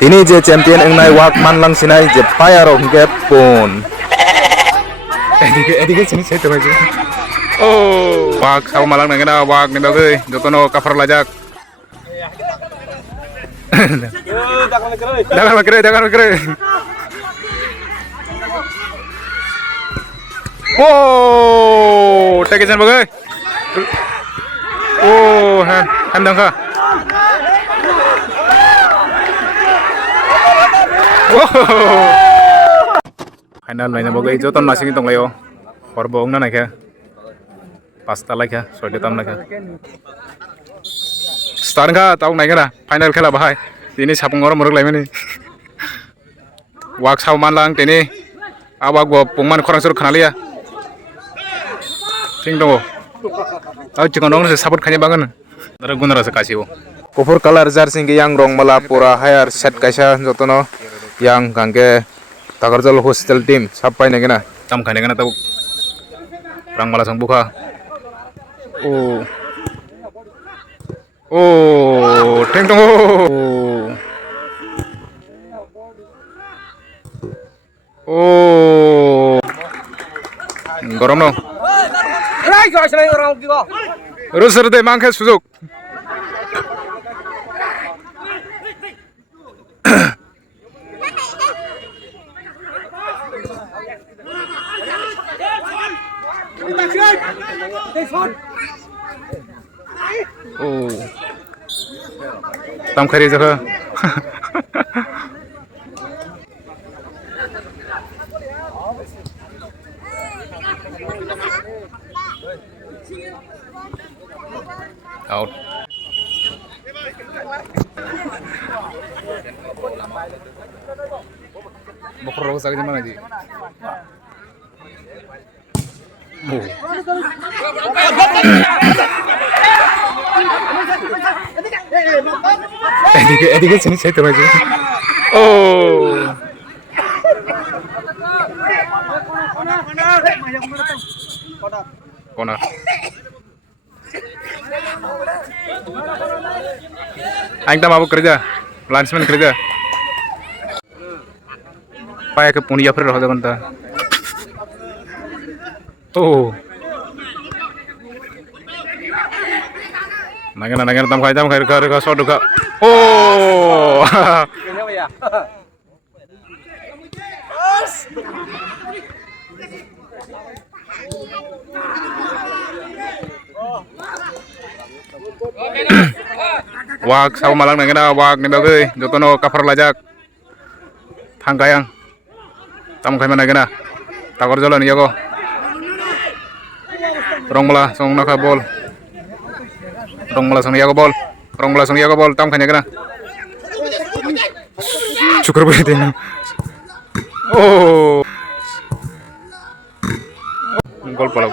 ini je champion engnai wak manlang sinai je fire of gap pon edige sini saya tuh aja oh wak sau malang nangena wak ni bagai jotono cover lajak jangan mikir oh tegesan bagai oh handang kah final lainnya bagai joton masih ngitung leo korboong na naik ya pasta lagi ya soalnya tam lagi start nggak tahu naik ya final kela bahai ini sapung orang meruk lain ini wak sau manlang ini awak gua pungman kurang suruh kenal ya ting dong tahu cikon dong sabut kanya banget ntar guna rasa kasih kufur color jersey yang rong malah pura higher set kaisa jotono yang gangge Tagarjal hostel team sampai nih kena tam kane kena tahu orang malah sang buka oh ting dong oh gorom no terus deh mangke sujuk oh tam khari jagah out bokor rogo sakit mana sih edige sini saya tuh aja oh corner anh ta mabuk kerja lansman kerja paya ke punya per roda banta oh nangena tam khair ka shot ka oh wak sau malang nangena wak ni bagai jotono cover lajak thangkayang tam khai mana gena takor jalan ya ko rongmala song naka bol rongmala song ya ko bol tam khanya gena cukur bete na oh gol pala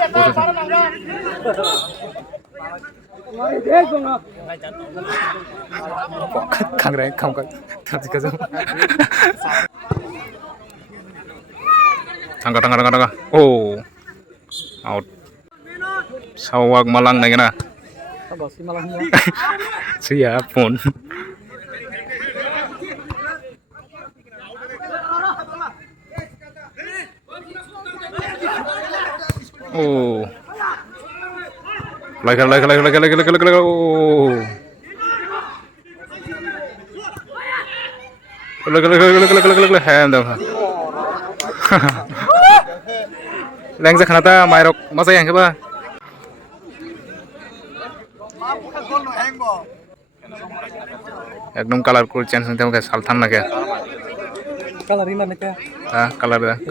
강래 감각 다지가서 tangga oh out sawak malang na gina siap pun oh lagi oh lagi hand leng sa khanata mairok masay ang ba একদম colourful change হতে আমাকে সালথান না কে কালারই না কে হ্যাঁ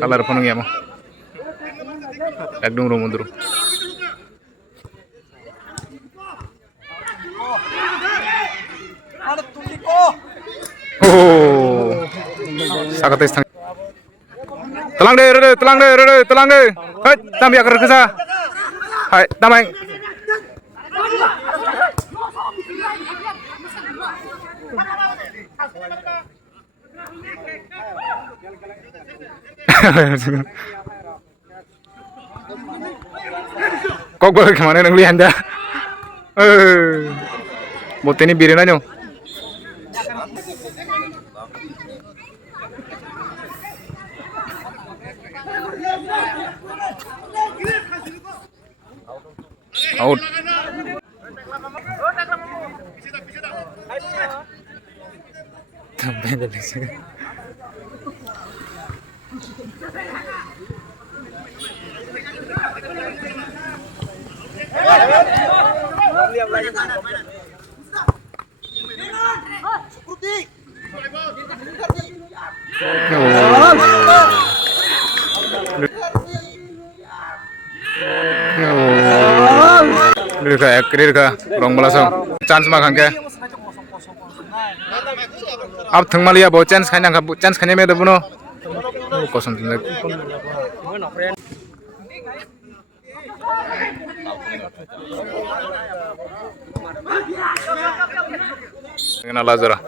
colour phone গিয়া একদম রোমন্দ্র ও সাকাতে স্থান telang deh hei tam ya kerja hai tamang kok gue kemana neng lihat dah bot ini birin aja Out. Kira rong balasong chance makan ke ab thang malia bo chance khanya ka chance khanya me dobuno koson tin ngena lazara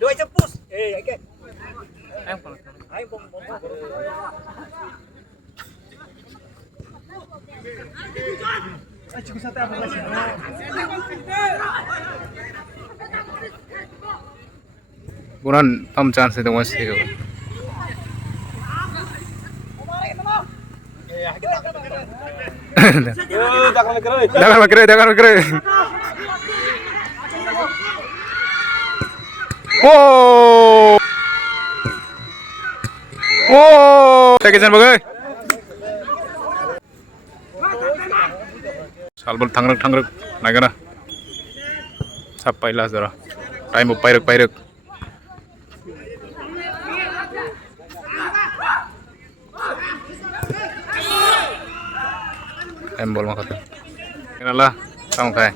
Dua jam push. Okay. buran tam chance de was higo dagar makre oh tekesan bagai salbal thangrek nagana sapai las dara time pairak embol makata kenala tang kai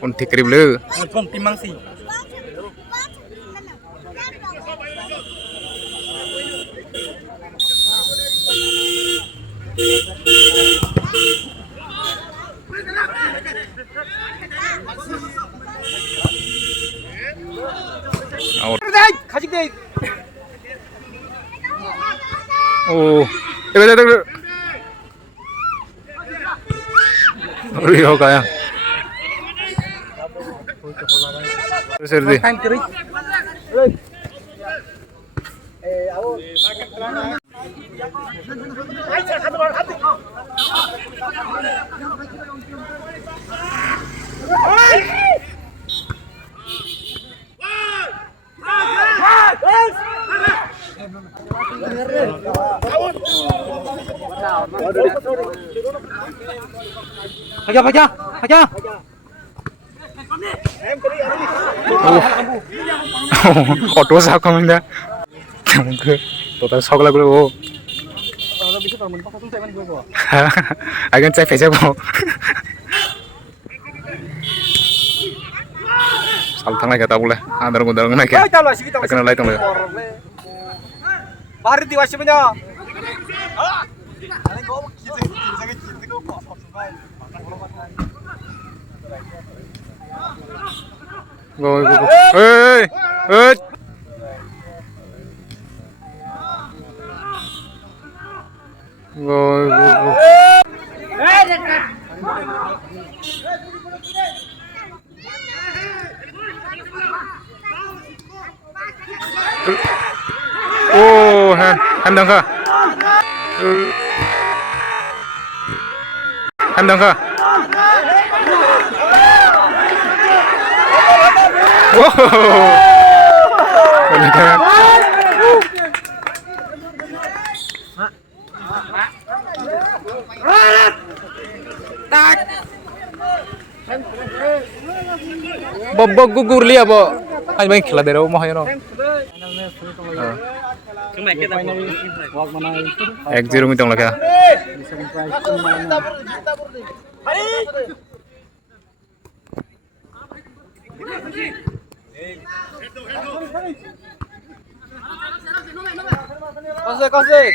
kun thikrib le Pom timang si. out Khajik deh. oh dekat Rio kaya Serdi Time kiri. Haja. auto sa kamanda ke total sok lagu agan cek aja bo sal thang lagi kata boleh andar gundar ngana ke akan lai tang le Baru diwasi punya. go hey go oh em đang kha em đang kha Bob gugur liya bo. Ay main khela dero mo hayo no. Cuma kita walk mana itu. 1-0 mitong laka. Kasih.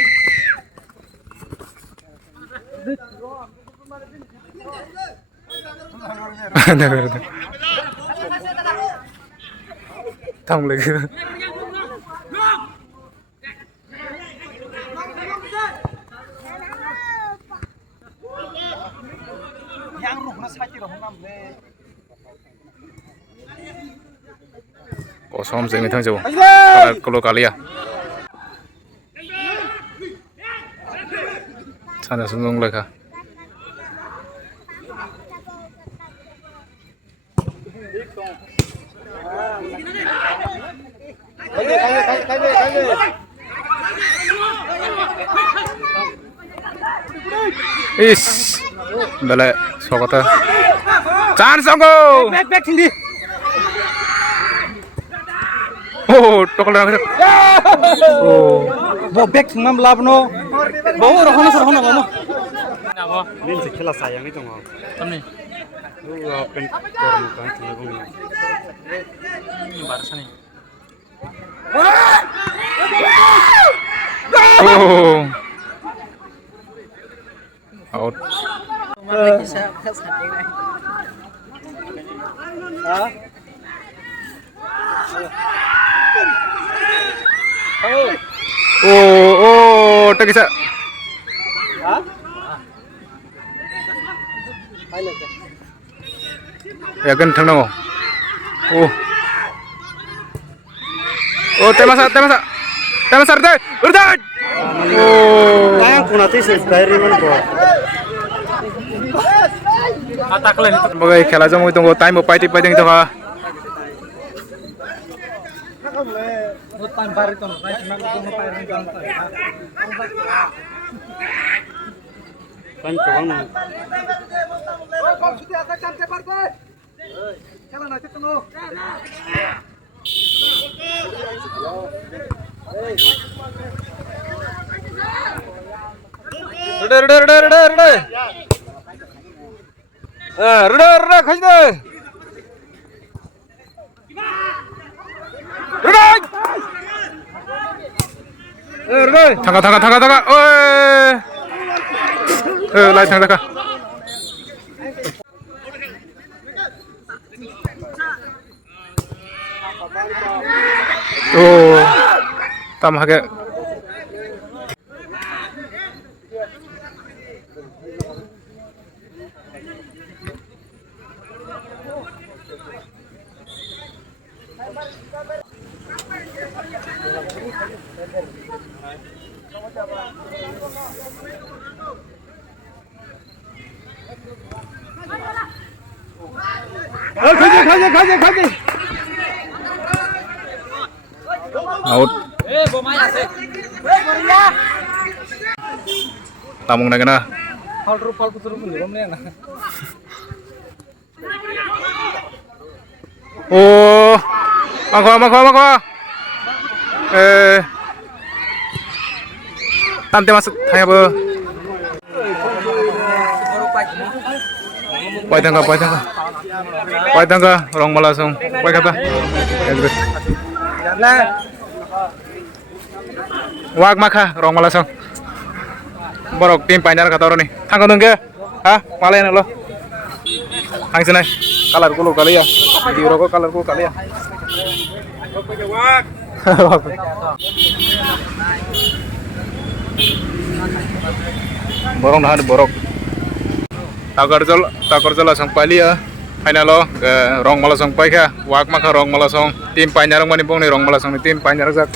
Thong lagi. Yang ruh na sakit roh ngam le. Kosong sih mitong jauh. Ayo. Kalau kali ya. Sana sungguh laka. Kaje. Is, balik sokota. Chance songgo. Back sini. Oh, tokol na. Oh, Bo back ngam labno. Bo rohona mo. Nabo. Nin se khela sayang itu ngam. Tamni. Pen korum kan sini bung. Barusan ini. oh. Out. Oh, tak bisa. Ya kan thang namo. Oh, temasa deh. Udah. Oh. Yang kunati subscribe man bo. Ataklen itu. Bagai khela jam tunggu time paiti itu ha. Time bar itu no. Time itu pai rin kan. Kan coba. Reda. Reda khaj de. Reda. Tangga. Lai tangga. Oh, tambah ke. Kaje. Out. Tamung na kana. Fal putur pun belum nih na. Oh, mako. Tante masuk tanya apa? Pai tangga, orang malasong. Pai kata. Wag maka, orang malasong. Borok tim panjang kata orang nih. Tangga nunggu, hah? Malayan lo. Hang sini, kalar kulo kali ya. Di rokok kalar kulo kali ya. Borong nahan borok. Takar jol asang pali ya. Final lo, rong malasong pai ka. Wag maka rong malasong. Tim panjang mani bong nih rong malasong nih tim panjang sak.